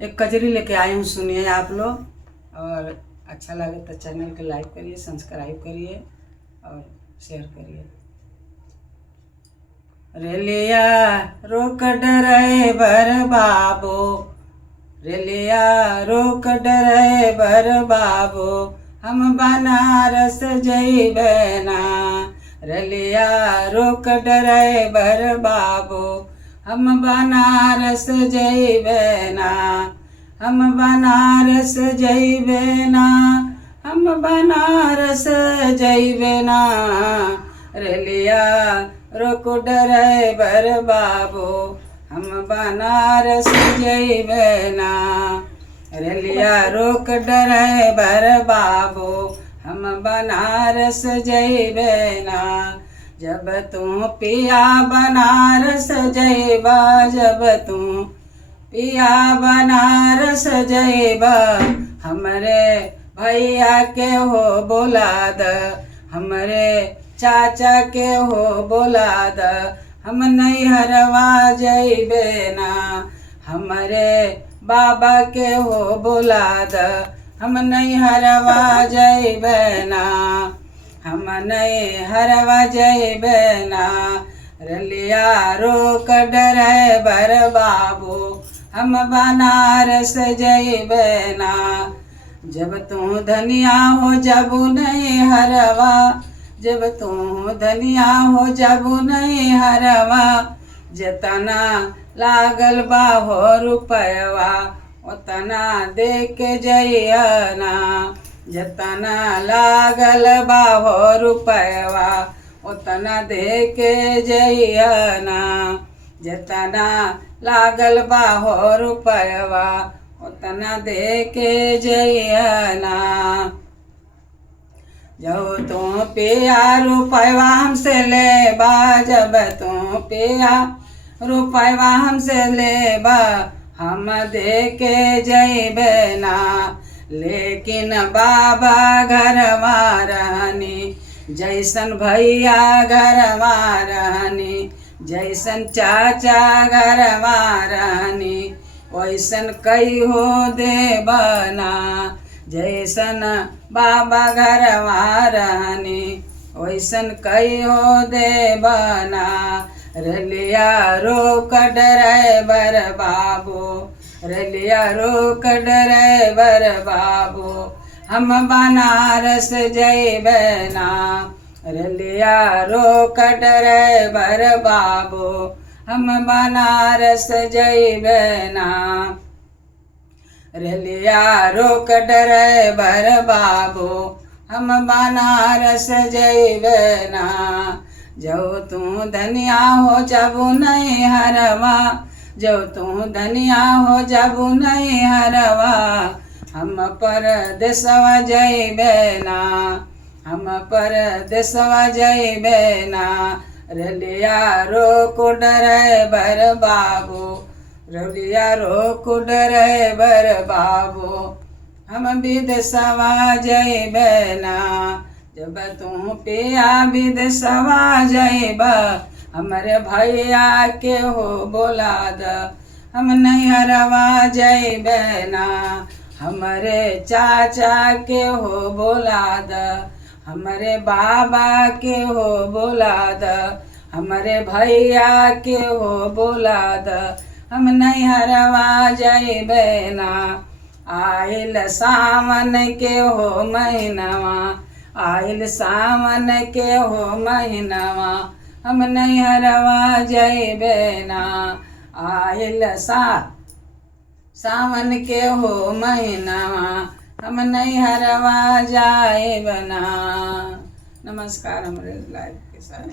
एक कजरी लेके आई हूँ, सुनिए आप लोग। और अच्छा लगे तो चैनल को लाइक करिए, सब्सक्राइब करिए और शेयर करिए। रेलिया रोक ड्राइवर बाबू, रेलिया रोक ड्राइवर बाबू, हम बनारस जइबे ना। रेलिया रोक ड्राइवर बाबू, हम बनारस जइबे ना। हम बनारस जइबे ना, हम बनारस जइबे ना। रेलिया रोक ड्राइवर बाबू, हम बनारस जइबे ना। रेलिया रोक ड्राइवर बाबू, हम बनारस जइबे ना। जब तू पिया बनारस जइबा, जब तू पिया बनारस जइबा, हमरे भैया के हो बोला द, हमरे चाचा के हो बोला द। हम नैहरवा जइबे ना, हमरे बाबा के हो बोला द। हम नैहरवा जइबे ना, हम नैहरवा जइबे ना। रेलिया रोक ड्राइवर बाबू, हम बनारस जइबे ना। जब तू धनिया हो जबू नैहरवा, जब तू धनिया हो जबू नैहरवा, जेतना लागल बा हो रुपयवा, उतना दे के जइया ना। जेतना लागल बा हो रुपयवा, उतना दे के जइया ना। जेतना लागल बा हो रुपयवा, उतना दे के जइया ना। जो तू पिया रुपयवा हमसे लेबा, जब तू पिया रुपयवा हमसे लेबा, हम दे के जइबे ना। लेकिन बाबा घरवा रहनी, जैसन भैया घरवा रहनी, जैसन चाचा घरवा रहनी, वैसन कई हो देबना। जैसन बाबा घरवा रहनी, वैसन कई हो देबना। रेलिया रोक ड्राइवर बाबू, रेलिया रोक ड्राइवर बाबू, हम बनारस जइबे ना। रेलिया रोक ड्राइवर बाबू, हम बनारस जइबे ना। रेलिया रोक ड्राइवर बाबू, हम बनारस जइबे ना। जो तू धनिया हो जबू नैहरवा, जो तू धनिया हो जबू नैहरवा, हम परदेसवा जइबे ना। हम परदेसवा जइबे ना। रेलिया रोक ड्राइवर बाबू, रेलिया रोक ड्राइवर बाबू, हम विदेशवा जइबे ना। जब तू पिया विदेशवा जइबा, हमरे भैया के हो बोला द। हम नैहरवा जइबे ना, हमरे चाचा के हो बोला द। हमरे बाबा के हो बोला द, हमरे भैया के हो बोला द। हम नैहरवा जइबे ना। आइल सावन के हो महीनवा, आइल सावन के हो महीनवा, हम नैहरवा जइबे ना। आइल सावन के हो महीनवा, हम नैहरवा जाइब ना। नमस्कार, हमारे लाइव के साथ।